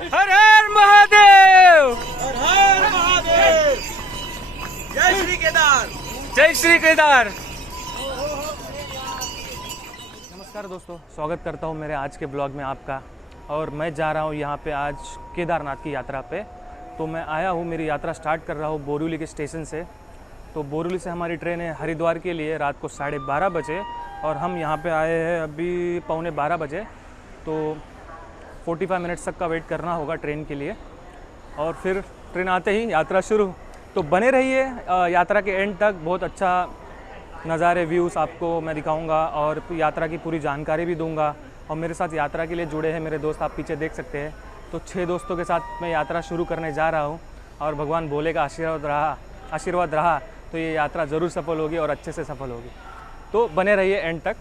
हर हर महादेव। हर हर महादेव। जय श्री केदार। जय श्री केदार। नमस्कार दोस्तों, स्वागत करता हूँ मेरे आज के ब्लॉग में आपका। और मैं जा रहा हूँ यहाँ पे आज केदारनाथ की यात्रा पे। तो मैं आया हूँ, मेरी यात्रा स्टार्ट कर रहा हूँ बोरीवली के स्टेशन से। तो बोरीवली से हमारी ट्रेन है हरिद्वार के लिए रात को 12:30 बजे, और हम यहाँ पे आए हैं अभी 11:15 बजे। तो 45 मिनट्स तक का वेट करना होगा ट्रेन के लिए, और फिर ट्रेन आते ही यात्रा शुरू। तो बने रहिए यात्रा के एंड तक, बहुत अच्छा नज़ारे व्यूज़ आपको मैं दिखाऊंगा और यात्रा की पूरी जानकारी भी दूंगा। और मेरे साथ यात्रा के लिए जुड़े हैं मेरे दोस्त, आप पीछे देख सकते हैं। तो 6 दोस्तों के साथ मैं यात्रा शुरू करने जा रहा हूं, और भगवान भोले का आशीर्वाद रहा तो ये यात्रा ज़रूर सफल होगी और अच्छे से सफल होगी। तो बने रहिए एंड तक।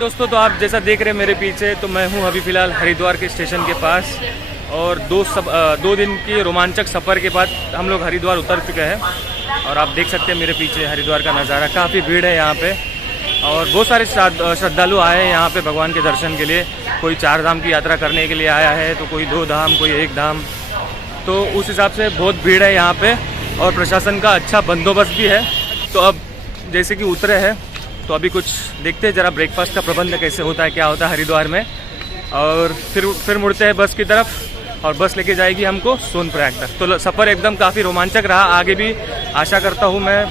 दोस्तों, तो आप जैसा देख रहे हैं मेरे पीछे, तो मैं हूं अभी फ़िलहाल हरिद्वार के स्टेशन के पास। और 2 दिन की रोमांचक सफ़र के बाद हम लोग हरिद्वार उतर चुके हैं। और आप देख सकते हैं मेरे पीछे हरिद्वार का नज़ारा, काफ़ी भीड़ है यहाँ पे। और बहुत सारे श्रद्धालु आए हैं यहाँ पे भगवान के दर्शन के लिए। कोई 4 धाम की यात्रा करने के लिए आया है, तो कोई 2 धाम, कोई 1 धाम। तो उस हिसाब से बहुत भीड़ है यहाँ पर, और प्रशासन का अच्छा बंदोबस्त भी है। तो अब जैसे कि उतरे हैं, तो अभी कुछ देखते हैं ज़रा ब्रेकफास्ट का प्रबंध कैसे होता है, क्या होता है हरिद्वार में। और फिर मुड़ते हैं बस की तरफ, और बस लेके जाएगी हमको सोनप्रयाग तक। तो सफ़र एकदम काफ़ी रोमांचक रहा। आगे भी आशा करता हूँ मैं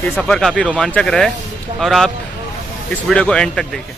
कि सफ़र काफ़ी रोमांचक रहे, और आप इस वीडियो को एंड तक देखें।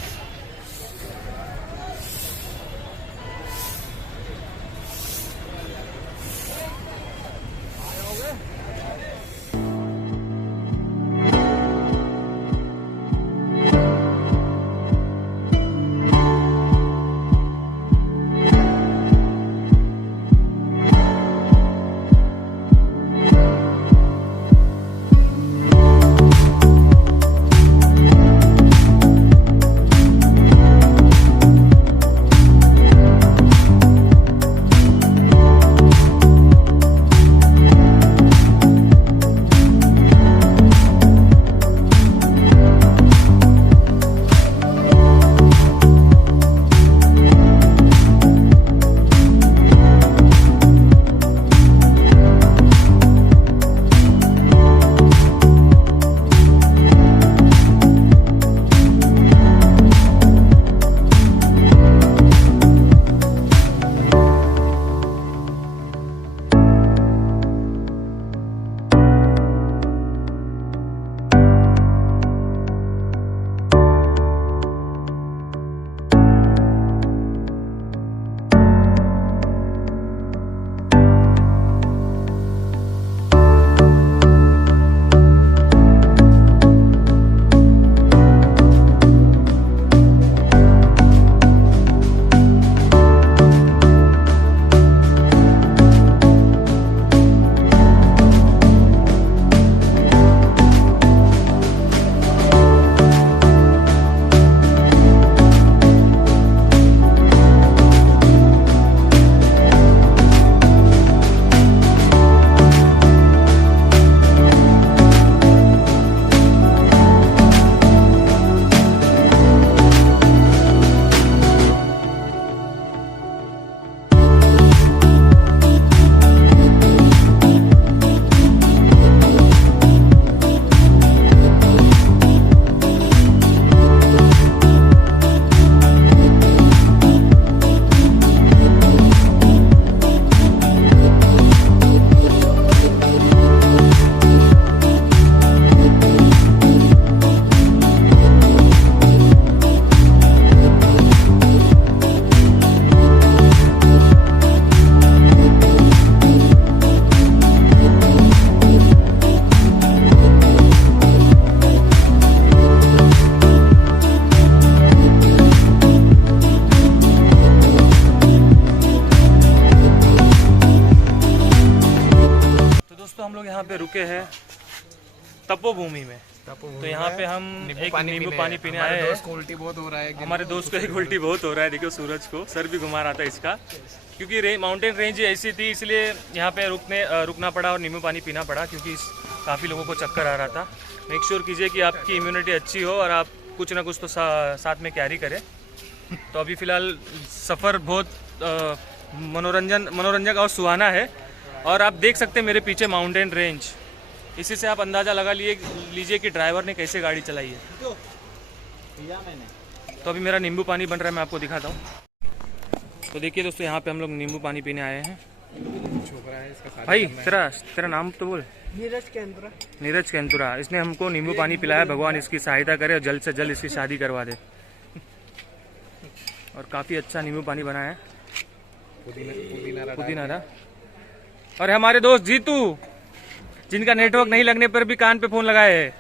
चुके हैं तपोभूमि में। तो यहाँ पे हम एक नींबू पानी पीने आए हैं। उल्टी बहुत हो रहा है। हमारे दोस्त को एक उल्टी बहुत हो रहा है, देखो सूरज को सर भी घुमा रहा था इसका, क्योंकि माउंटेन रेंज ऐसी थी इसलिए यहाँ पे रुकना पड़ा और नींबू पानी पीना पड़ा, क्योंकि काफ़ी लोगों को चक्कर आ रहा था। मेक श्योर कीजिए कि आपकी इम्यूनिटी अच्छी हो और आप कुछ ना कुछ तो साथ में कैरी करें। तो अभी फ़िलहाल सफ़र बहुत मनोरंजक और सुहाना है। और आप देख सकते हैं मेरे पीछे माउंटेन रेंज, इसी से आप अंदाज़ा लगा लीजिए कि ड्राइवर ने कैसे गाड़ी चलाई है। तो अभी मेरा नींबू पानी बन रहा है, मैं आपको दिखाता हूँ। तो देखिए दोस्तों, यहाँ पे हम लोग नींबू पानी पीने आए हैं। भाई तेरा नाम तो बोल। नीरज केंतुरा। इसने हमको नींबू पानी पिलाया। भगवान इसकी सहायता करे और जल्द से जल्द इसकी शादी करवा दे। और काफ़ी अच्छा नींबू पानी बनाया है, पुदीना। और हमारे दोस्त जीतू, जिनका नेटवर्क नहीं लगने पर भी कान पे फोन लगाए है।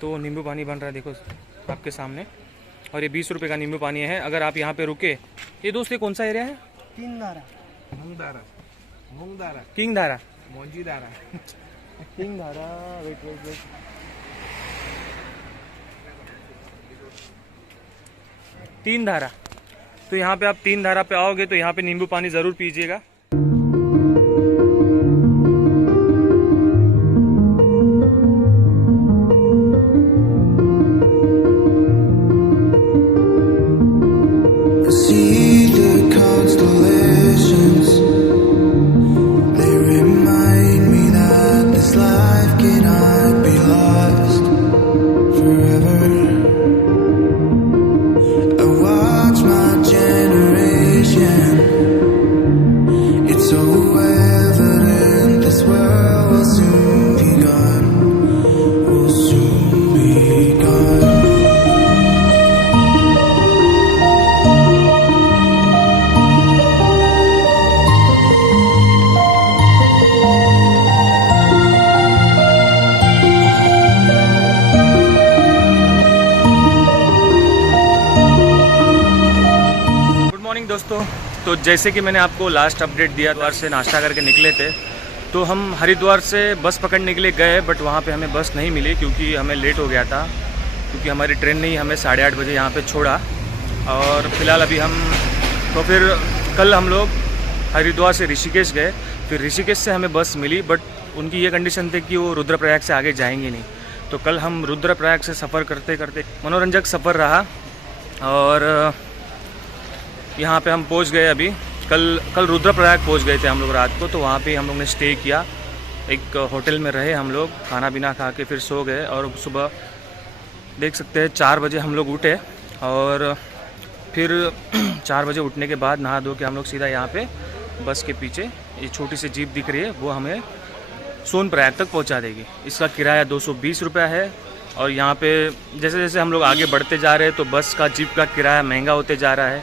तो नींबू पानी बन रहा है, देखो आपके सामने। और ये 20 रुपए का नींबू पानी है। अगर आप यहाँ पे रुके, ये दोस्त ये कौन सा एरिया है? किंगधारा, वेट। तीन धारा। तो यहाँ पे आप तीन धारा पे आओगे तो यहाँ पे नींबू पानी जरूर पीजिएगा। दोस्तों, तो जैसे कि मैंने आपको लास्ट अपडेट दिया, हरिद्वार से नाश्ता करके निकले थे। तो हम हरिद्वार से बस पकड़ने के लिए गए, बट वहाँ पे हमें बस नहीं मिली क्योंकि हमें लेट हो गया था, क्योंकि हमारी ट्रेन ने ही हमें 8:30 बजे यहाँ पे छोड़ा। और फिलहाल अभी तो फिर कल हम लोग हरिद्वार से ऋषिकेश गए। फिर ऋषिकेश से हमें बस मिली, बट उनकी ये कंडीशन थी कि वो रुद्रप्रयाग से आगे जाएंगे नहीं। तो कल हम रुद्रप्रयाग से सफ़र करते करते मनोरंजक सफ़र रहा। और यहाँ पे हम पहुँच गए। अभी कल रुद्रप्रयाग पहुँच गए थे हम लोग रात को। तो वहाँ पे हम लोग ने स्टे किया, एक होटल में रहे हम लोग, खाना पीना खा के फिर सो गए। और सुबह देख सकते हैं 4 बजे हम लोग उठे। और फिर 4 बजे उठने के बाद नहा धो के हम लोग सीधा यहाँ पे बस के पीछे ये छोटी सी जीप दिख रही है, वो हमें सोनप्रयाग तक पहुँचा देगी। इसका किराया 220 रुपया है। और यहाँ पे जैसे जैसे हम लोग आगे बढ़ते जा रहे हैं तो बस का जीप का किराया महंगा होते जा रहा है।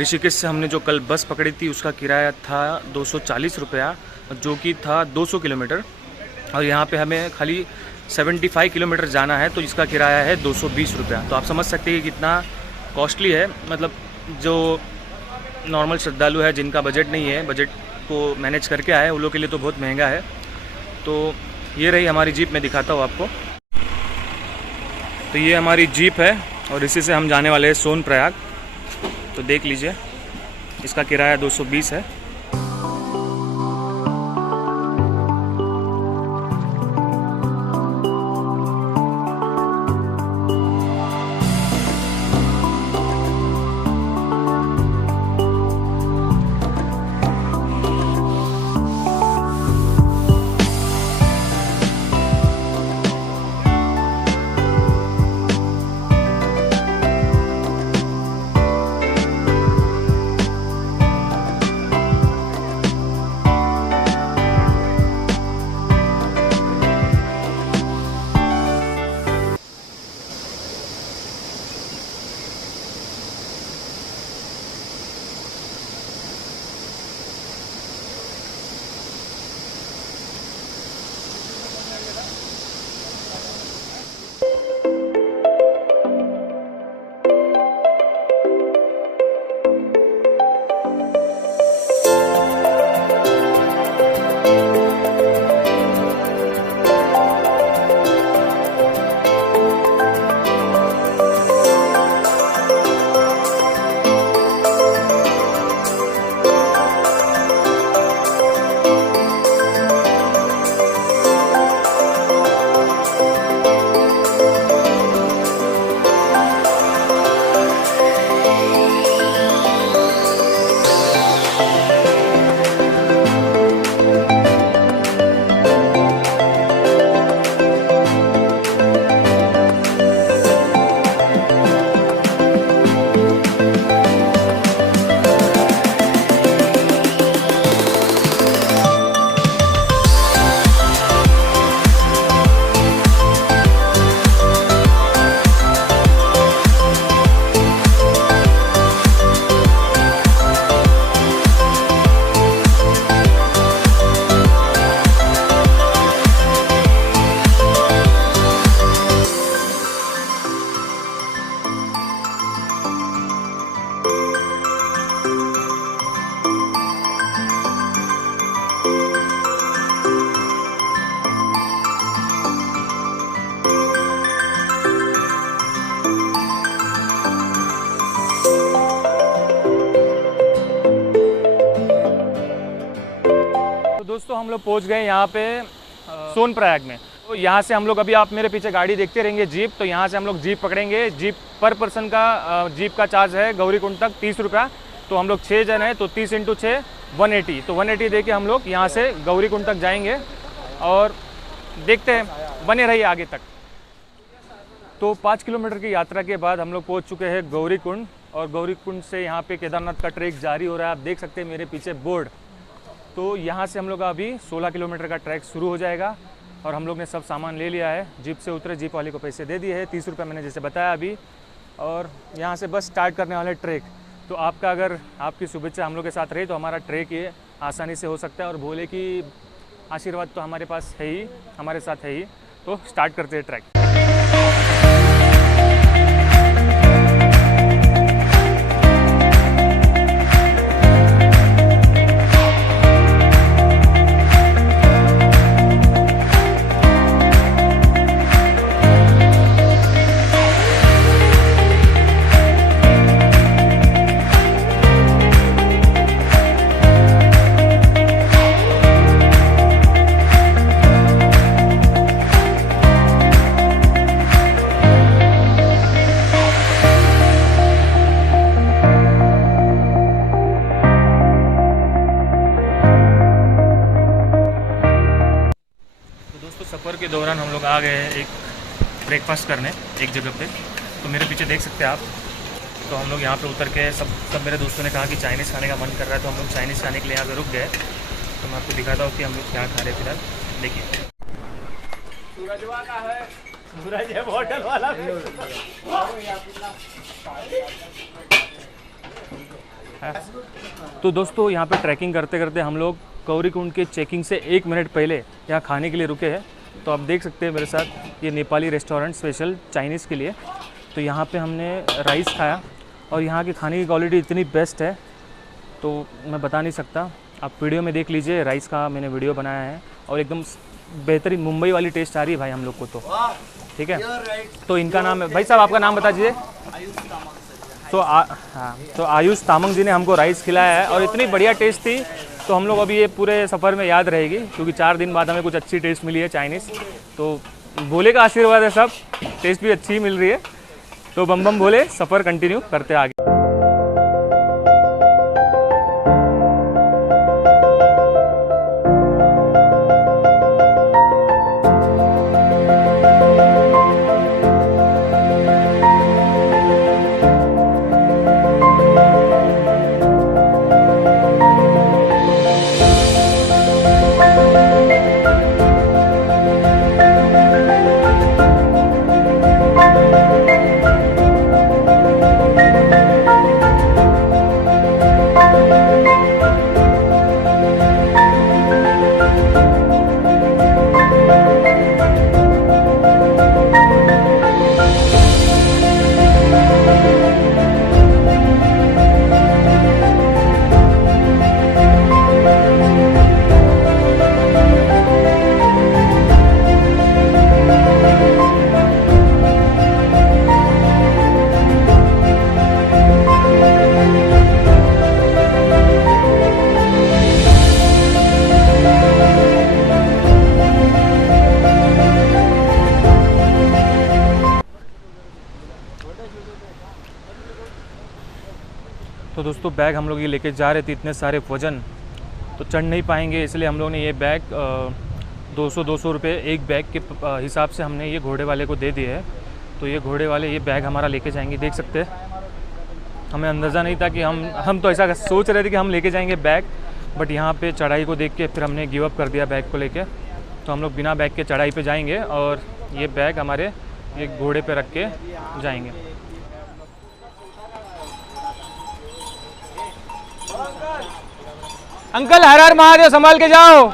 ऋषिकेश से हमने जो कल बस पकड़ी थी उसका किराया था 240 रुपया, जो कि था 200 किलोमीटर। और यहाँ पे हमें खाली 75 किलोमीटर जाना है, तो इसका किराया है 220 रुपया। तो आप समझ सकते हैं कि कितना कॉस्टली है। मतलब जो नॉर्मल श्रद्धालु है, जिनका बजट नहीं है, बजट को मैनेज करके आए, उन लोगों के लिए तो बहुत महंगा है। तो ये रही हमारी जीप, मैं दिखाता हूँ आपको। तो ये हमारी जीप है और इसी से हम जाने वाले हैं सोनप्रयाग। तो देख लीजिए, इसका किराया 220 है। दोस्तों हम लोग पहुंच गए यहाँ पे सोनप्रयाग में। तो यहाँ से हम लोग अभी आप मेरे पीछे गाड़ी देखते रहेंगे जीप, तो यहाँ से हम लोग जीप पकड़ेंगे। जीप पर पर्सन का जीप का चार्ज है गौरीकुंड तक 30 रुपया। तो हम लोग 6 जन हैं तो 30 × 6 180, तो 180 दे के हम लोग यहाँ से गौरीकुंड तक जाएंगे और देखते हैं, बने रहिए आगे तक। तो 5 किलोमीटर की यात्रा के बाद हम लोग पहुँच चुके हैं गौरीकुंड, और गौरीकुंड से यहाँ पे केदारनाथ का ट्रैक जारी हो रहा है। आप देख सकते हैं मेरे पीछे बोर्ड। तो यहाँ से हम लोग अभी 16 किलोमीटर का ट्रैक शुरू हो जाएगा, और हम लोग ने सब सामान ले लिया है। जीप से उतरे, जीप वाले को पैसे दे दिए हैं 30 रुपये मैंने जैसे बताया अभी, और यहाँ से बस स्टार्ट करने वाले ट्रैक। तो आपका अगर आपकी शुभेच्छा हम लोग के साथ रही तो हमारा ट्रैक ये आसानी से हो सकता है, और भोले की आशीर्वाद तो हमारे पास है ही, हमारे साथ है ही। तो स्टार्ट करते हैं ट्रैक। सफ़र के दौरान हम लोग आ गए हैं एक ब्रेकफास्ट करने एक जगह पे। तो मेरे पीछे देख सकते हैं आप। तो हम लोग यहाँ पे उतर के सब मेरे दोस्तों ने कहा कि चाइनीज़ खाने का मन कर रहा है, तो हम लोग चाइनीज़ खाने के लिए यहाँ पे रुक गए। तो मैं आपको दिखाता हूँ कि हम लोग क्या खा रहे हैं फिलहाल। देखिए, सूरजवा का है, सूरज है होटल वाला। तो दोस्तों यहाँ पे ट्रैकिंग करते करते हम लोग गौरीकुंड के चेकिंग से 1 मिनट पहले यहाँ खाने के लिए रुके हैं। तो आप देख सकते हैं मेरे साथ, ये नेपाली रेस्टोरेंट स्पेशल चाइनीज़ के लिए। तो यहाँ पे हमने राइस खाया, और यहाँ की खाने की क्वालिटी इतनी बेस्ट है तो मैं बता नहीं सकता। आप वीडियो में देख लीजिए, राइस का मैंने वीडियो बनाया है, और एकदम बेहतरीन मुंबई वाली टेस्ट आ रही है भाई हम लोग को। तो ठीक है। तो इनका नाम है, भाई साहब आपका नाम बता दीजिए। तो आयुष तामंग जी ने हमको राइस खिलाया है, और इतनी बढ़िया टेस्ट थी। तो हम लोग अभी ये पूरे सफ़र में याद रहेगी, क्योंकि 4 दिन बाद हमें कुछ अच्छी टेस्ट मिली है चाइनीज़। तो भोले का आशीर्वाद है, सब टेस्ट भी अच्छी मिल रही है। तो बम बम भोले, सफ़र कंटिन्यू करते आगे। तो दोस्तों बैग हम लोग ये लेके जा रहे थे, इतने सारे वज़न तो चढ़ नहीं पाएंगे, इसलिए हम लोग ने ये बैग 200 रुपये एक बैग के हिसाब से हमने ये घोड़े वाले को दे दिए है। तो ये घोड़े वाले ये बैग हमारा लेके जाएंगे। देख सकते हैं, हमें अंदाज़ा नहीं था कि हम तो ऐसा सोच रहे थे कि हम लेके जाएंगे बैग, बट यहाँ पे चढ़ाई को देख के फिर हमने गिव अप कर दिया बैग को लेके। तो हम लोग बिना बैग के चढ़ाई पे जाएंगे, और ये बैग हमारे ये घोड़े पे रख के जाएंगे। अंकल हर हर महादेव, संभाल के जाओ।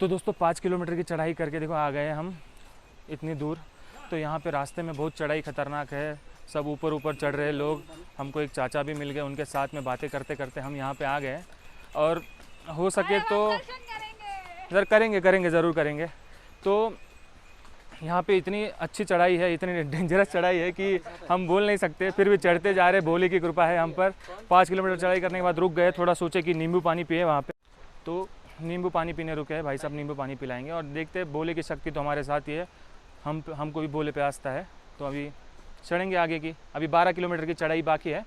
तो दोस्तों 5 किलोमीटर की चढ़ाई करके देखो आ गए हम इतनी दूर। तो यहाँ पे रास्ते में बहुत चढ़ाई ख़तरनाक है, सब ऊपर ऊपर चढ़ रहे लोग। हमको एक चाचा भी मिल गए, उनके साथ में बातें करते करते हम यहाँ पे आ गए। और हो सके तो करेंगे ज़रूर करेंगे। तो यहाँ पे इतनी अच्छी चढ़ाई है, इतनी डेंजरस चढ़ाई है कि हम बोल नहीं सकते, फिर भी चढ़ते जा रहे। भोले की कृपा है हम पर। 5 किलोमीटर चढ़ाई करने के बाद रुक गए, थोड़ा सोचे कि नींबू पानी पिए वहाँ पे। तो नींबू पानी पीने रुके हैं, भाई साहब नींबू पानी पिलाएंगे। और देखते हैं, भोले की शक्ति तो हमारे साथ ही है, हमको भी भोले पे आस्था है। तो अभी चढ़ेंगे आगे की। अभी 12 किलोमीटर की चढ़ाई बाकी है।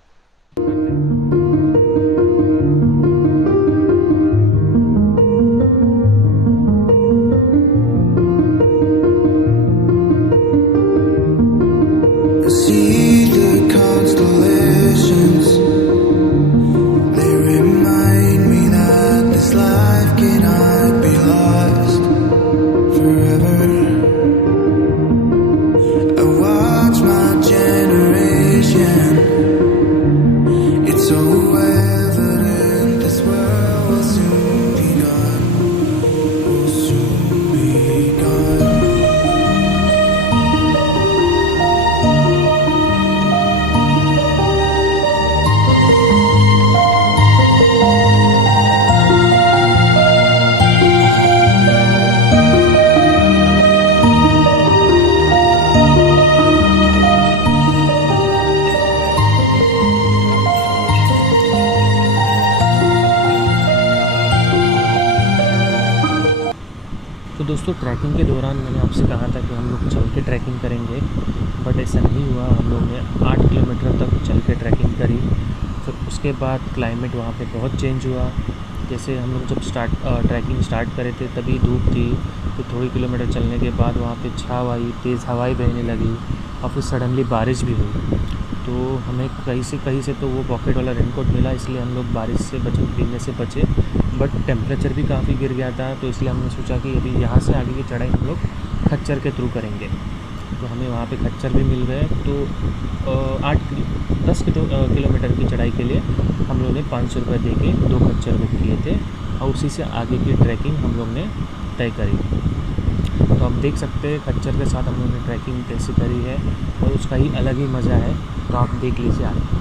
तो दोस्तों, ट्रैकिंग के दौरान मैंने आपसे कहा था कि हम लोग चल के ट्रैकिंग करेंगे, बट ऐसा नहीं हुआ। हम लोग ने 8 किलोमीटर तक चल के ट्रैकिंग करी। फिर उसके बाद क्लाइमेट वहाँ पे बहुत चेंज हुआ। जैसे हम लोग जब ट्रैकिंग स्टार्ट करे थे तभी धूप थी, फिर थोड़ी किलोमीटर चलने के बाद वहाँ पे छाव आई, तेज़ हवाएं बहने लगी और फिर सडनली बारिश भी हुई। तो हमें कहीं से तो वो पॉकेट वाला रेनकोट मिला, इसलिए हम लोग बारिश से भीगने से बचे। बट टेम्परेचर भी काफ़ी गिर गया था, तो इसलिए हमने सोचा कि अभी यहाँ से आगे की चढ़ाई हम लोग खच्चर के थ्रू करेंगे। तो हमें वहाँ पे खच्चर भी मिल गए। तो 10 किलोमीटर की चढ़ाई के लिए हम लोग ने 500 रुपये दे के 2 खच्चर बुक किए थे और उसी से आगे की ट्रैकिंग हम लोग ने तय करी। तो आप देख सकते हैं खच्चर के साथ हम लोगों ने ट्रैकिंग कैसे करी है और उसका ही अलग ही मज़ा है। तो आप देख लीजिए आगे।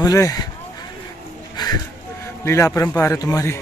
बोले लीला अपरंपार है तुम्हारी।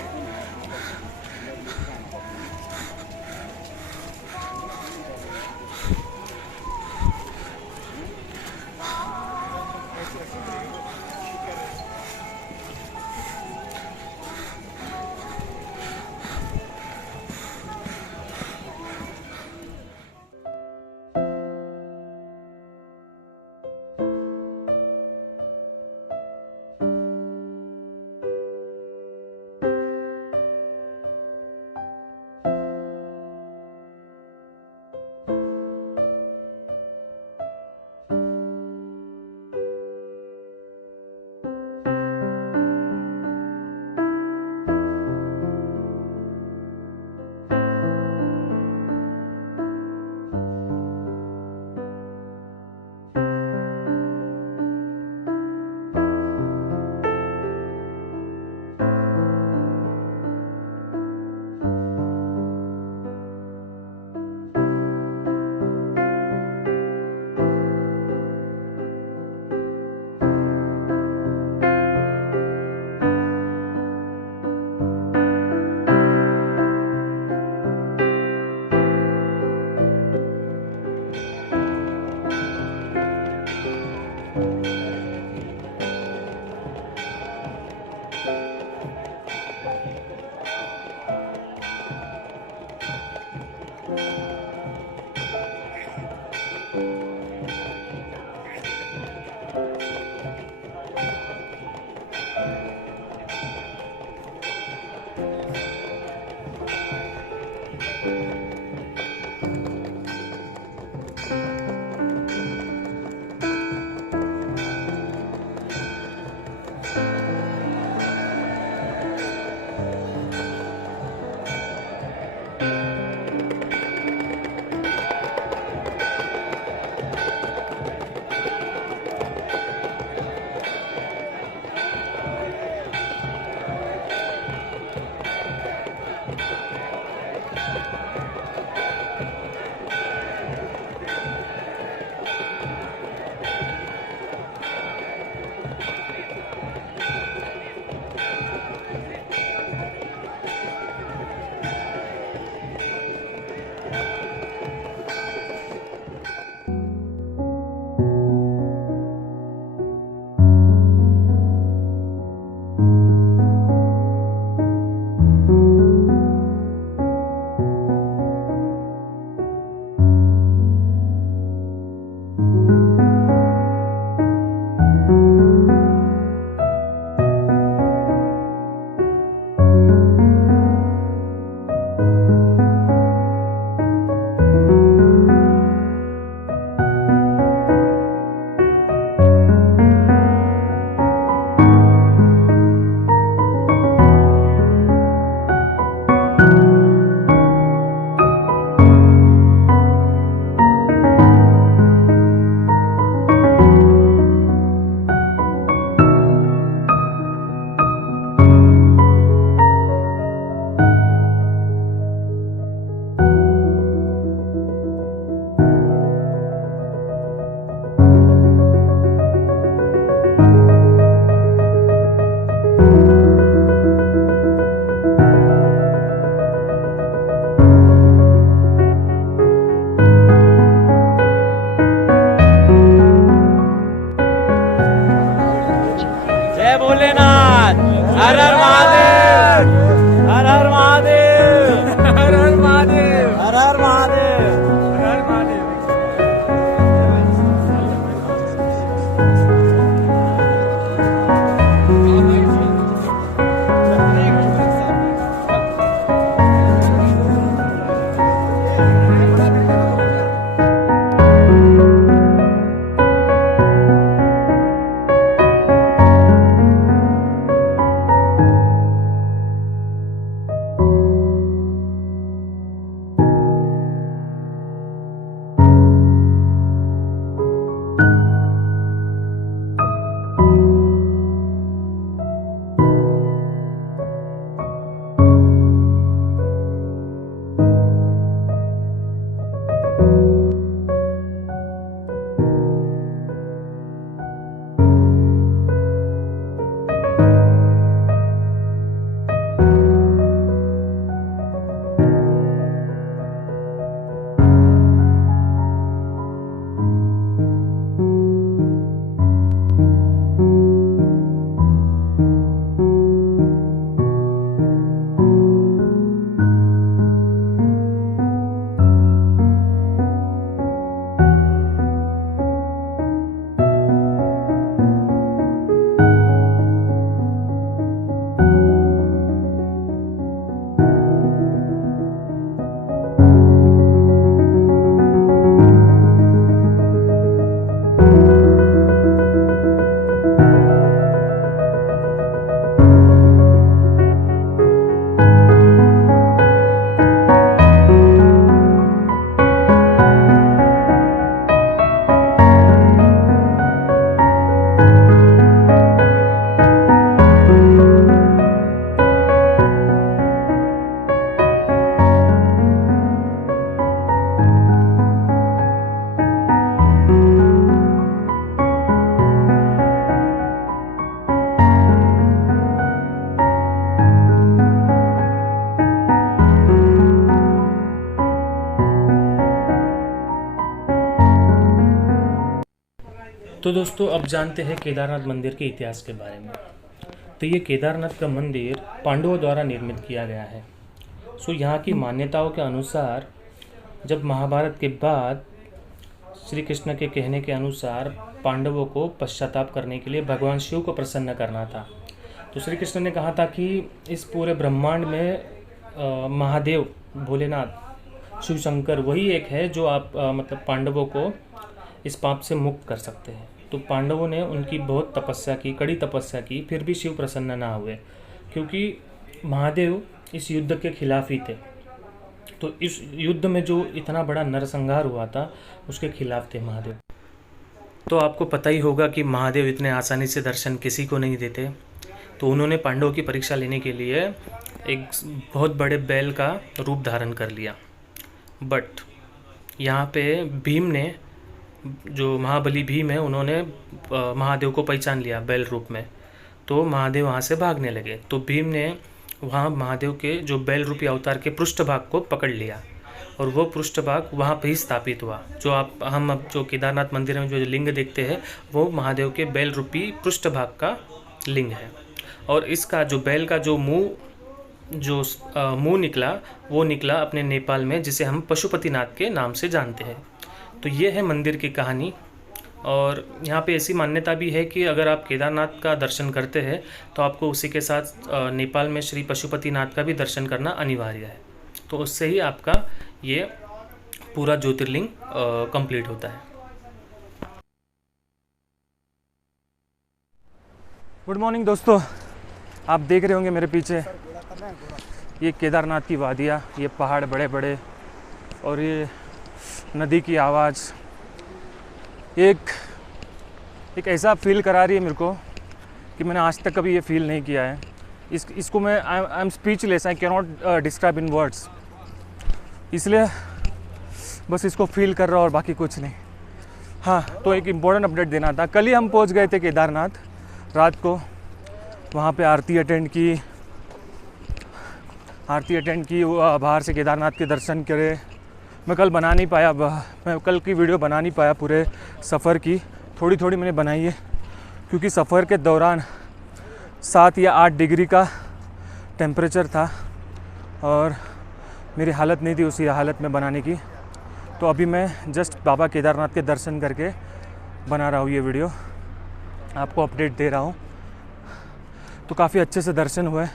तो दोस्तों अब जानते हैं केदारनाथ मंदिर के इतिहास के बारे में। तो ये केदारनाथ का मंदिर पांडवों द्वारा निर्मित किया गया है। यहाँ की मान्यताओं के अनुसार जब महाभारत के बाद श्री कृष्ण के कहने के अनुसार पांडवों को पश्चाताप करने के लिए भगवान शिव को प्रसन्न करना था, तो श्री कृष्ण ने कहा था कि इस पूरे ब्रह्मांड में महादेव भोलेनाथ शिव शंकर वही एक है जो आप मतलब पांडवों को इस पाप से मुक्त कर सकते हैं। तो पांडवों ने उनकी बहुत तपस्या की, कड़ी तपस्या की, फिर भी शिव प्रसन्न ना हुए, क्योंकि महादेव इस युद्ध के खिलाफ ही थे। तो इस युद्ध में जो इतना बड़ा नरसंहार हुआ था उसके खिलाफ थे महादेव। तो आपको पता ही होगा कि महादेव इतने आसानी से दर्शन किसी को नहीं देते। तो उन्होंने पांडवों की परीक्षा लेने के लिए एक बहुत बड़े बैल का रूप धारण कर लिया। बट यहाँ पे भीम ने, जो महाबली भीम है, उन्होंने महादेव को पहचान लिया बैल रूप में। तो महादेव वहाँ से भागने लगे। तो भीम ने वहाँ महादेव के जो बैल रूपी अवतार के पृष्ठभाग को पकड़ लिया और वो पृष्ठभाग वहाँ पे ही स्थापित हुआ। जो हम अब जो केदारनाथ मंदिर में जो लिंग देखते हैं वो महादेव के बैल रूपी पृष्ठभाग का लिंग है। और इसका जो बैल का जो मुंह निकला वो निकला अपने नेपाल में, जिसे हम पशुपतिनाथ के नाम से जानते हैं। तो ये है मंदिर की कहानी। और यहाँ पे ऐसी मान्यता भी है कि अगर आप केदारनाथ का दर्शन करते हैं तो आपको उसी के साथ नेपाल में श्री पशुपतिनाथ का भी दर्शन करना अनिवार्य है। तो उससे ही आपका ये पूरा ज्योतिर्लिंग कंप्लीट होता है। गुड मॉर्निंग दोस्तों, आप देख रहे होंगे मेरे पीछे ये केदारनाथ की वादियाँ, ये पहाड़ बड़े बड़े और ये नदी की आवाज़ एक ऐसा फील करा रही है मेरे को कि मैंने आज तक कभी ये फील नहीं किया है। इसको मैं I am speechless, I can not describe in words. इसलिए बस इसको फील कर रहा और बाकी कुछ नहीं। हाँ, तो एक इम्पोर्टेंट अपडेट देना था। कल ही हम पहुंच गए थे केदारनाथ रात को, वहाँ पे आरती अटेंड की, बाहर से केदारनाथ के दर्शन करे। मैं कल बना नहीं पाया, मैं कल की वीडियो बना नहीं पाया पूरे सफ़र की, थोड़ी थोड़ी मैंने बनाई है क्योंकि सफ़र के दौरान 7 या 8 डिग्री का टेम्परेचर था और मेरी हालत नहीं थी उसी हालत में बनाने की। तो अभी मैं जस्ट बाबा केदारनाथ के दर्शन करके बना रहा हूँ ये वीडियो, आपको अपडेट दे रहा हूँ। तो काफ़ी अच्छे से दर्शन हुए,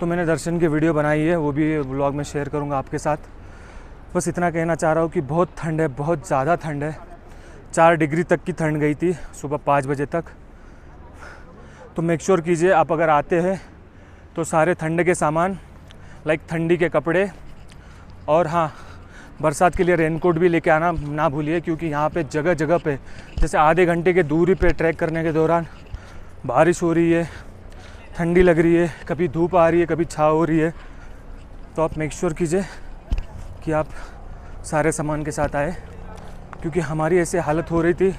तो मैंने दर्शन की वीडियो बनाई है, वो भी व्लॉग में शेयर करूँगा आपके साथ। बस इतना कहना चाह रहा हूँ कि बहुत ठंड है, बहुत ज़्यादा ठंड है। 4 डिग्री तक की ठंड गई थी सुबह 5 बजे तक। तो मेक श्योर कीजिए आप अगर आते हैं तो सारे ठंड के सामान लाइक ठंडी के कपड़े और हाँ, बरसात के लिए रेनकोट भी लेके आना ना भूलिए, क्योंकि यहाँ पे जगह जगह पे जैसे आधे घंटे के दूरी पे ट्रैक करने के दौरान बारिश हो रही है, ठंडी लग रही है, कभी धूप आ रही है, कभी छाँव हो रही है। तो आप मेक श्योर कीजिए कि आप सारे सामान के साथ आए, क्योंकि हमारी ऐसी हालत हो रही थी,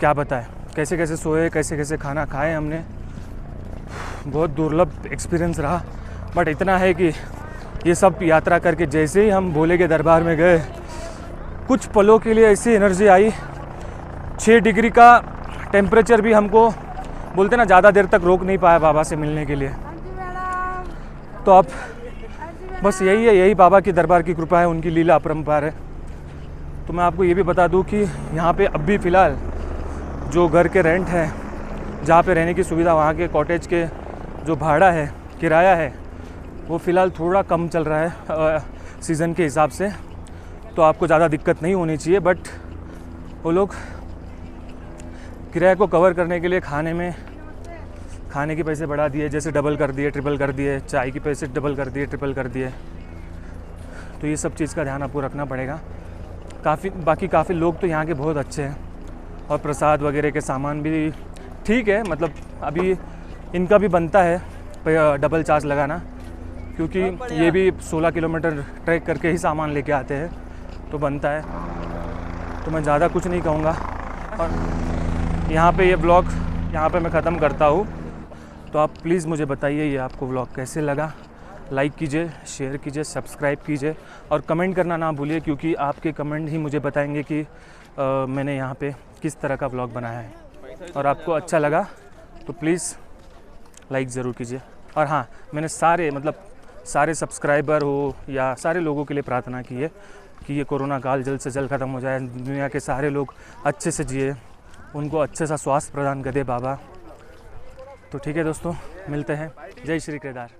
क्या बताएं, कैसे कैसे सोए, कैसे कैसे खाना खाए हमने। बहुत दुर्लभ एक्सपीरियंस रहा। बट इतना है कि ये सब यात्रा करके जैसे ही हम भोले के दरबार में गए, कुछ पलों के लिए ऐसी एनर्जी आई। 6 डिग्री का टेम्परेचर भी हमको बोलते ना ज़्यादा देर तक रोक नहीं पाया बाबा से मिलने के लिए। तो अब बस यही है, यही बाबा की दरबार की कृपा है, उनकी लीला अपरंपार है। तो मैं आपको ये भी बता दूं कि यहाँ पे अब भी फ़िलहाल जो घर के रेंट है, जहाँ पे रहने की सुविधा, वहाँ के कॉटेज के जो भाड़ा है, किराया है, वो फ़िलहाल थोड़ा कम चल रहा है सीज़न के हिसाब से। तो आपको ज़्यादा दिक्कत नहीं होनी चाहिए। बट वो लोग किराए को कवर करने के लिए खाने के पैसे बढ़ा दिए, जैसे डबल कर दिए, ट्रिपल कर दिए, चाय के पैसे डबल कर दिए, ट्रिपल कर दिए। तो ये सब चीज़ का ध्यान आपको रखना पड़ेगा। बाकी काफ़ी लोग तो यहाँ के बहुत अच्छे हैं और प्रसाद वगैरह के सामान भी ठीक है। मतलब अभी इनका भी बनता है डबल चार्ज लगाना, क्योंकि ये भी 16 किलोमीटर ट्रैक करके ही सामान लेके आते हैं, तो बनता है। तो मैं ज़्यादा कुछ नहीं कहूँगा और यहाँ पे ये ब्लॉग यहाँ पे मैं ख़त्म करता हूँ। तो आप प्लीज़ मुझे बताइए ये आपको व्लॉग कैसे लगा। लाइक कीजिए, शेयर कीजिए, सब्सक्राइब कीजिए और कमेंट करना ना भूलिए, क्योंकि आपके कमेंट ही मुझे बताएंगे कि मैंने यहाँ पे किस तरह का व्लॉग बनाया है। और आपको अच्छा लगा तो प्लीज़ लाइक ज़रूर कीजिए। और हाँ, मैंने सारे सब्सक्राइबर हो या सारे लोगों के लिए प्रार्थना की है कि ये कोरोना काल जल्द से जल्द ख़त्म हो जाए, दुनिया के सारे लोग अच्छे से जिए, उनको अच्छे सा स्वास्थ्य प्रदान कर दे बाबा। तो ठीक है दोस्तों, मिलते हैं। जय श्री केदार।